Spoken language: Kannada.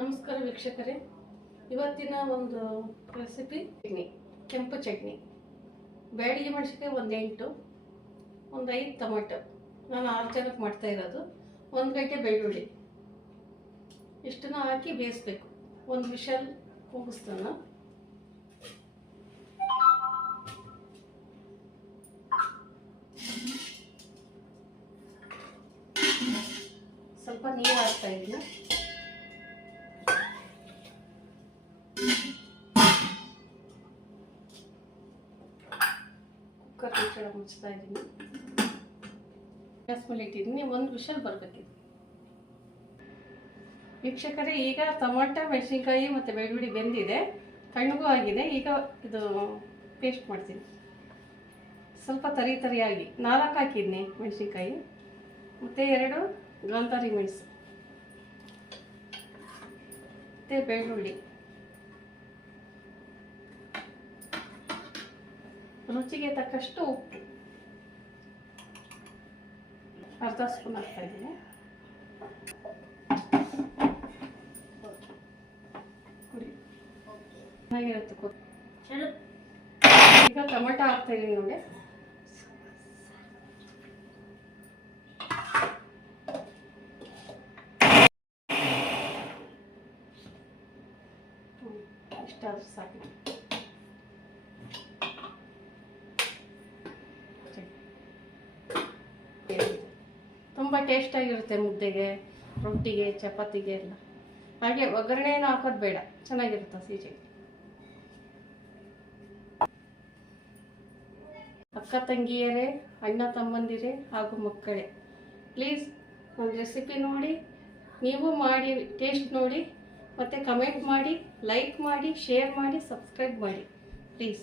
ನಮಸ್ಕಾರ ವೀಕ್ಷಕರೇ. ಇವತ್ತಿನ ಒಂದು ರೆಸಿಪಿ ಚಟ್ನಿ, ಕೆಂಪು ಚಟ್ನಿ. ಬ್ಯಾಡಿಗೆ ಮೆಣಸಿನ್ಕಾಯಿ ಒಂದು ಎಂಟು ಒಂದು ಐದು ಟೊಮೆಟೊ. ನಾನು ಆರು ಜನಕ್ಕೆ ಮಾಡ್ತಾ ಇರೋದು. ಒಂದು ಗಂಟೆ ಬೆಳ್ಳುಳ್ಳಿ. ಇಷ್ಟನ್ನು ಹಾಕಿ ಬೇಯಿಸ್ಬೇಕು. ಒಂದು ವಿಷಲ್ ಕೂಗಿಸ್ತಾನ ಸ್ವಲ್ಪ ನೀರು ಹಾಕ್ತಾ ಇದ್ದೀನಿ. ಕುಕ್ಕರ್ ಮುಚ್ಚಳ ಮುಚ್ತಾ ಇದ್ದೀನಿ. ಗ್ಯಾಸ್ ಮೇಲೆ ಇಟ್ಟಿದ್ದೀನಿ ಒಂದು ವಿಷಲ್ ಬರಬೇಕಿದೆ ವೀಕ್ಷಕರೇ, ಈಗ ಟೊಮೊಟೊ, ಮೆಣಸಿನ್ಕಾಯಿ ಮತ್ತು ಬೆಳ್ಳುಳ್ಳಿ ಬೆಂದಿದೆ. ತಣ್ಣಗೂ ಆಗಿದೆ, ಈಗ ಇದು ಪೇಸ್ಟ್ ಮಾಡ್ತೀನಿ. ಸ್ವಲ್ಪ ತರಿ ತರಿಯಾಗಿ, ನಾಲ್ಕು ಹಾಕಿದ್ನಿ ಮೆಣಸಿನ್ಕಾಯಿ. ಮತ್ತು ಎರಡು ಗಾಂಧಾರಿ ಮೆಣಸು. ಮತ್ತು ಬೆಳ್ಳುಳ್ಳಿ. ರುಚಿಗೆ ತಕ್ಕಷ್ಟು ಉಪ್ಪು ಅರ್ಧ ಸ್ಪೂನ್ ಹಾಕ್ತಾ ಇದ್ದೀನಿ. ಚೆನ್ನಾಗಿರುತ್ತೆ ಈಗ ಟೊಮೆಟೊ ಹಾಕ್ತಾ ಇದ್ದೀನಿ ನೋಡಿ. ಇಷ್ಟ ಸಾಕು. ತುಂಬ ಟೇಸ್ಟಾಗಿರುತ್ತೆ ಮುದ್ದೆಗೆ, ರೊಟ್ಟಿಗೆ, ಚಪಾತಿಗೆ ಎಲ್ಲ. ಹಾಗೆ ಒಗ್ಗರಣೆನೂ ಹಾಕೋದು ಬೇಡ, ಚೆನ್ನಾಗಿರುತ್ತೆ ಸೀಜೆ. ಅಕ್ಕ ತಂಗಿಯರೇ, ಅಣ್ಣ ತಮ್ಮಂದಿರೇ ಹಾಗೂ ಮಕ್ಕಳೇ ಪ್ಲೀಸ್ ಒಂದು ರೆಸಿಪಿ ನೋಡಿ, ನೀವು ಮಾಡಿ ಟೇಸ್ಟ್ ನೋಡಿ, ಮತ್ತು ಕಮೆಂಟ್ ಮಾಡಿ ಲೈಕ್ ಮಾಡಿ ಶೇರ್ ಮಾಡಿ ಸಬ್ಸ್ಕ್ರೈಬ್ ಮಾಡಿ ಪ್ಲೀಸ್